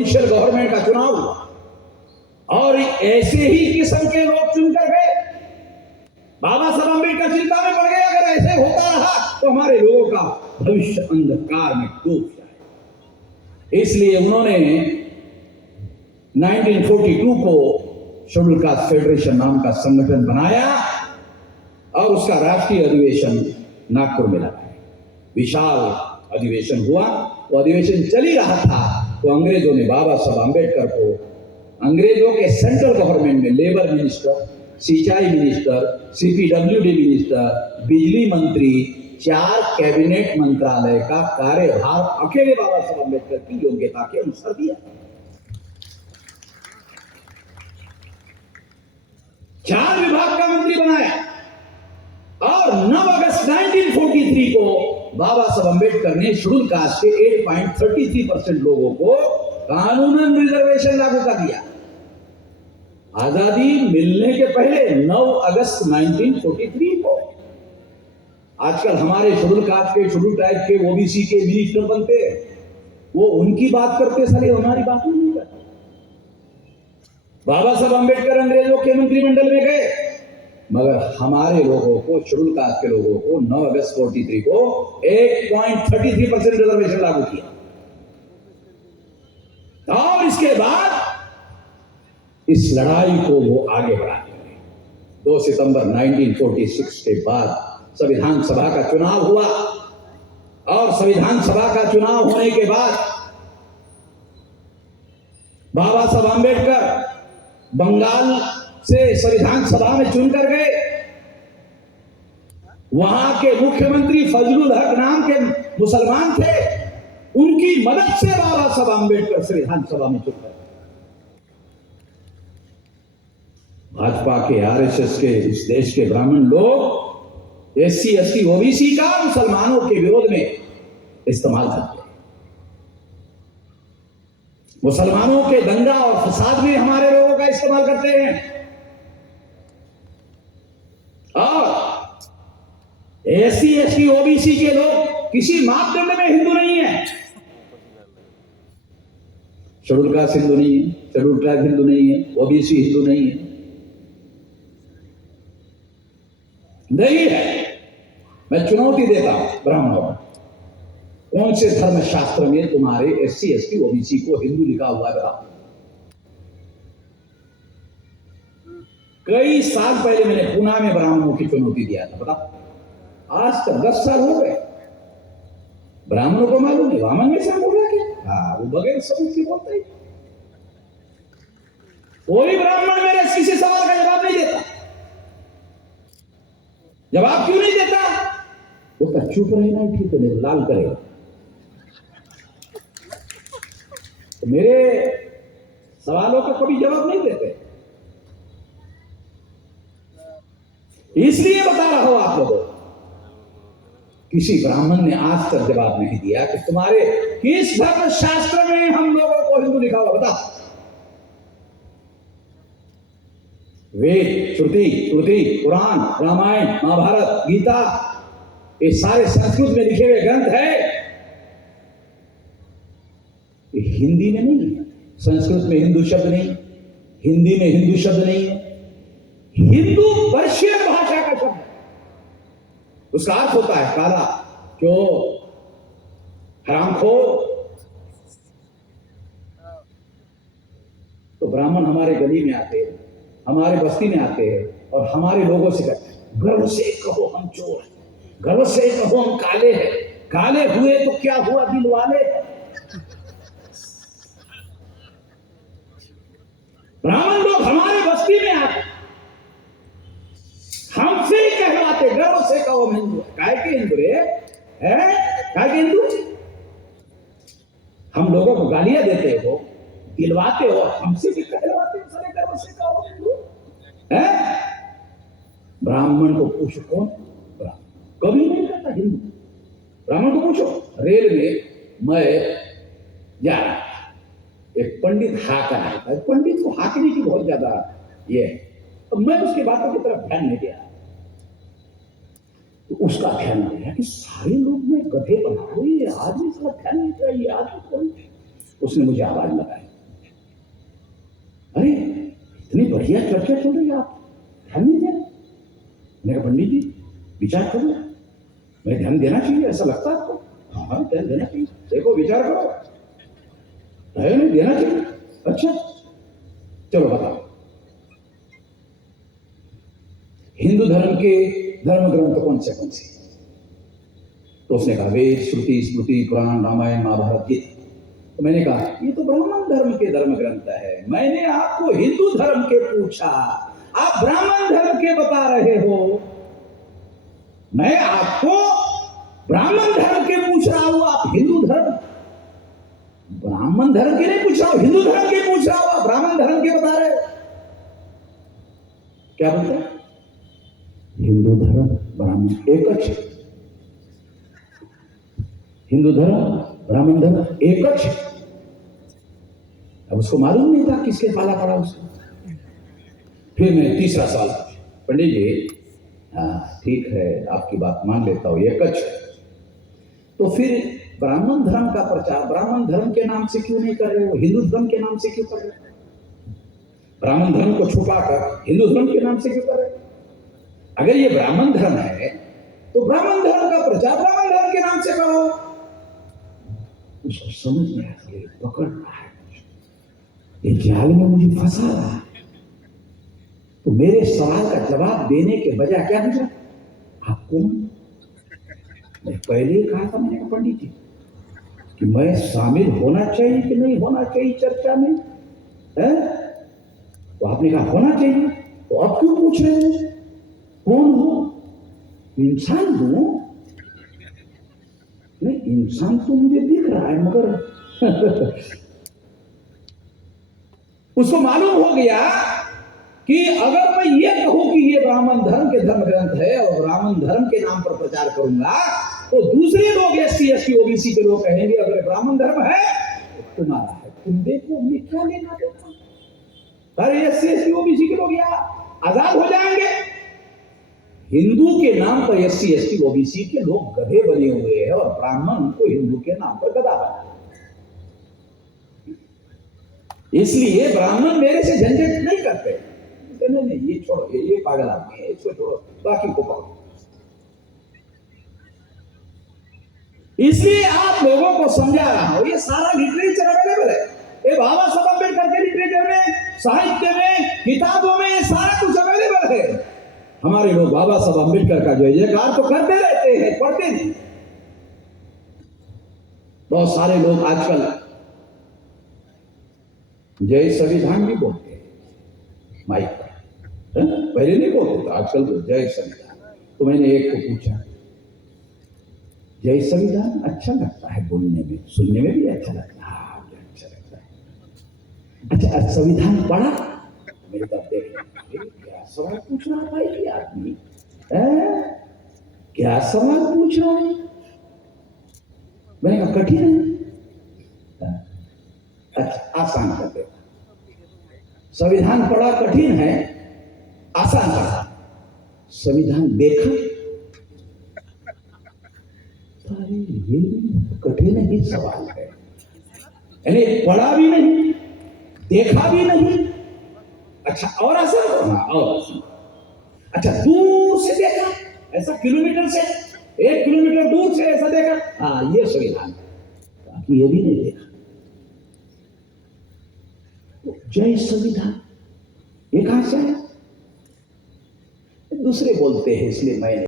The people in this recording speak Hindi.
प्रोविंशियल गवर्नमेंट का चुनाव हुआ और ऐसे ही किस्म के लोग चुनकर गए। बाबा साहब अम्बेडकर चिंता में पड़ गए, अगर ऐसे होता रहा तो हमारे लोगों का भविष्य अंधकार में डूब जाए। इसलिए उन्होंने 1942 को शेड्यूल कास्ट फेडरेशन नाम का संगठन बनाया और उसका राष्ट्रीय अधिवेशन नागपुर में लगा। विशाल अधिवेशन हुआ। वो अधिवेशन चल ही रहा था तो अंग्रेजों ने बाबा साहब अम्बेडकर को अंग्रेजों के सेंट्रल गवर्नमेंट में लेबर मिनिस्टर, सिंचाई मिनिस्टर, CPWD मिनिस्टर, बिजली मंत्री, 4 कैबिनेट मंत्रालय का कार्यभार अकेले बाबा साहब अम्बेडकर की योग्यता के अनुसार दिया। 4 विभाग का मंत्री बनाया और 9 अगस्त 1943 को बाबा साहब अम्बेडकर ने शेड्यूल कास्ट के 8.33% लोगों को कानूनन रिजर्वेशन लागू कर दिया। आजादी मिलने के पहले 9 अगस्त 1943 को। आजकल हमारे शेड्यूल कास्ट के, शेड्यूल ट्राइब के, OBC के मिनिस्टर बनते हैं, वो उनकी बात करते साले हमारी बात नहीं करते। बाबा साहब अम्बेडकर अंग्रेजों के मंत्रिमंडल में गए मगर हमारे लोगों को, शेड्यूल कास्ट के लोगों को 9 अगस्त 43 को 8.33% रिजर्वेशन लागू किया। और इसके बाद इस लड़ाई को वो आगे बढ़ाते रहे। 2 सितंबर 1946 के बाद संविधान सभा का चुनाव हुआ और संविधान सभा का चुनाव होने के बाद बाबा साहब अम्बेडकर बंगाल से संविधान सभा में चुनकर गए। वहां के मुख्यमंत्री फजलुल हक नाम के मुसलमान थे, उनकी मदद से बाबा साहब अम्बेडकर संविधान सभा में चुन गए। भाजपा के, RSS के, इस देश के ब्राह्मण लोग SC, ST, OBC का मुसलमानों के विरोध में इस्तेमाल करते हैं। मुसलमानों के दंगा और फसाद में हमारे लोगों का इस्तेमाल करते हैं। और SC, ST, OBC के लोग किसी मापदंड में हिंदू नहीं है। शेड्यूल कास्ट हिंदू नहीं है, शेड्यूल ट्राइब हिंदू नहीं है, OBC हिंदू नहीं है। नहीं है। मैं चुनौती देता हूं ब्राह्मणों को, कौन से धर्म शास्त्र में तुम्हारे SC, ST, OBC को हिंदू लिखा हुआ है बताओ। कई साल पहले मैंने पुणे में ब्राह्मणों की चुनौती दिया था, बताओ। आज तक 10 साल हो गए, ब्राह्मणों को मालूम नहीं वामन में शामिल हो गया। हाँ, वो बगैर सबूत के बोलते ही। कोई ब्राह्मण मेरे किसी सवाल का जवाब नहीं देता। जवाब क्यों नहीं देता? वो तो चुप रहना ठीक है, लाल करेगा। तो मेरे सवालों का कभी जवाब नहीं देते। इसलिए बता रहा हूं आप लोगों, किसी ब्राह्मण ने आज तक जवाब नहीं दिया कि तुम्हारे किस धर्म शास्त्र में हम लोगों को हिंदू लिखा हुआ बताओ। वेद, श्रुति, पुराण, रामायण, महाभारत, गीता, ये सारे संस्कृत में लिखे हुए ग्रंथ है। ये हिंदी में नहीं है। संस्कृत में हिंदू शब्द नहीं, हिंदी में हिंदू शब्द नहीं है। हिंदू पर्शियन भाषा का शब्द है। उसका अर्थ होता है काला, चोर, हरामखोर। तो ब्राह्मण हमारे गली में आते हैं, हमारे बस्ती में आते हैं और हमारे लोगों से कहते हैं, गर्व से कहो हम चोर हैं, गर्व से कहो हम काले हैं। काले हुए तो क्या हुआ, दिल वाले। ब्राह्मण लोग हमारे बस्ती में आते, हमसे ही कहलाते, गर्व से कहो हम हिंदू है। काय के हिंदू रे है? काय के हिंदू? हम लोगों को गालियां देते हो, दिलवाते हो, हमसे भी कहलवाते हो, सारे गर्व से कहो हिंदू है। ब्राह्मण को पूछो कौन कभी नहीं कहता हिंदू। ब्राह्मण को पूछो। रेल में मैं जा रहा था, एक पंडित हाक रहा था। पंडित को हाकने की बहुत ज्यादा ये है, तो मैं उसकी बातों की तरफ ध्यान नहीं दिया। तो उसका ध्यान आया कि सारे लोग में गधे बना हुए, आदमी इसका ध्यान नहीं चाहिए, आदमी कौन। उसने मुझे आवाज लगाई, इतनी बढ़िया चर्चा चल रही है, आप ध्यान नहीं दिया? मैंने कहा पंडित जी विचार करो, मैं ध्यान देना चाहिए, ऐसा लगता है आपको? हाँ हाँ ध्यान देना चाहिए, देखो विचार करो, ध्यान देना चाहिए। अच्छा चलो बताओ, हिंदू धर्म के धर्म ग्रंथ कौन से? तो उसने कहा वेद, श्रुति, स्मृति, पुराण, रामायण, महाभारत, गीता। तो मैंने कहा ये तो ब्राह्मण धर्म के धर्म ग्रंथ है, मैंने आपको हिंदू धर्म के पूछा, आप ब्राह्मण धर्म के बता रहे हो। मैं आपको ब्राह्मण धर्म के पूछ रहा हूं, आप हिंदू धर्म, ब्राह्मण धर्म के नहीं पूछ रहा हूं, हिंदू धर्म के पूछ रहा हूं, आप ब्राह्मण धर्म के बता रहे हो। क्या बोलते हैं? हिंदू धर्म ब्राह्मण एक अच्छे, हिंदू धर्म ब्राह्मण धर्म एक अच्छे। अब उसको मालूम नहीं था किसके पाला पड़ा उसको। फिर मैं तीसरा सवाल, पंडित जी हाँ ठीक है आपकी बात मान लेता हूं, एक अच्छे, तो फिर ब्राह्मण धर्म का प्रचार ब्राह्मण धर्म के नाम से क्यों नहीं कर रहे हो, हिंदू धर्म के नाम से क्यों कर रहे हो? ब्राह्मण धर्म को छुपाकर हिंदू धर्म के नाम से क्यों कर रहे हो? अगर ये ब्राह्मण धर्म है तो ब्राह्मण धर्म का प्रचार ब्राह्मण धर्म के नाम से करो। उसको समझ में आता है, पकड़ रहा है, ये जाल में मुझे फंसा रहा है। तो मेरे सवाल का जवाब देने के बजाय क्या पूछा, आप कौन? मैं पहले ही कहा था, मैंने कहा पंडित जी कि मैं शामिल होना चाहिए कि नहीं होना चाहिए चर्चा में, है? तो आपने कहा होना चाहिए, तो अब क्यों पूछ रहे हो कौन हो? इंसान हूं, नहीं इंसान तो मुझे दिख रहा है, मगर उसको मालूम हो गया कि अगर मैं ये कहूं कि ये ब्राह्मण धर्म के धर्म ग्रंथ है और ब्राह्मण धर्म के नाम पर प्रचार करूंगा तो दूसरे लोग एससी एसटी ओबीसी के लोग कहेंगे अगर ब्राह्मण धर्म है तो तुम्हारा है, तुम देखो हमें क्या लेना देना। सारे एससी एसटी ओबीसी के लोग यहाँ आजाद हो जाएंगे। हिंदू के नाम पर एससी एसटी ओबीसी के लोग गधे बने हुए हैं और ब्राह्मण उनको हिंदू के नाम पर गधा बना। इसलिए ब्राह्मण मेरे से झंझट नहीं करते, नहीं ये छोड़ो, ये पागल आदमी है, इसको छोड़ो, बाकी को पकड़ो। इसलिए आप लोगों को समझा रहा हूं, ये सारा लिटरेचर अवेलेबल है, ये बाबा साहब अम्बेडकर के लिटरेचर में, साहित्य में, किताबों में, ये सारा कुछ अवेलेबल है। हमारे लोग बाबा साहब अम्बेडकर का जय जयकार तो करते रहते हैं, पढ़ते नहीं। बहुत सारे लोग आजकल जय संविधान भी बोलते हैं माइक पर, पहले नहीं बोलते थे, आजकल तो जय संविधान। तो मैंने एक को पूछा जय संविधान अच्छा लगता है बोलने में, सुनने में भी अच्छा लगता है, हाँ अच्छा लगता है। अच्छा संविधान पढ़ा? मेरे पास देख क्या सवाल पूछ रहा है ये आदमी, क्या सवाल पूछ रहा है? मैंने कहा कठिन है, अच्छा आसान कर दे। संविधान पढ़ा कठिन है, आसान पढ़ा। संविधान देखा, अरे ये कठिन ही सवाल है, यानी पढ़ा भी नहीं, देखा भी नहीं। अच्छा और आसान होगा, और आसान। अच्छा दूर से देखा, ऐसा किलोमीटर से, 1 किलोमीटर दूर से ऐसा देखा, हाँ ये संविधान, बाकी ये भी नहीं देखा। तो जय संविधान ये कहां से है? दूसरे बोलते हैं इसलिए मैं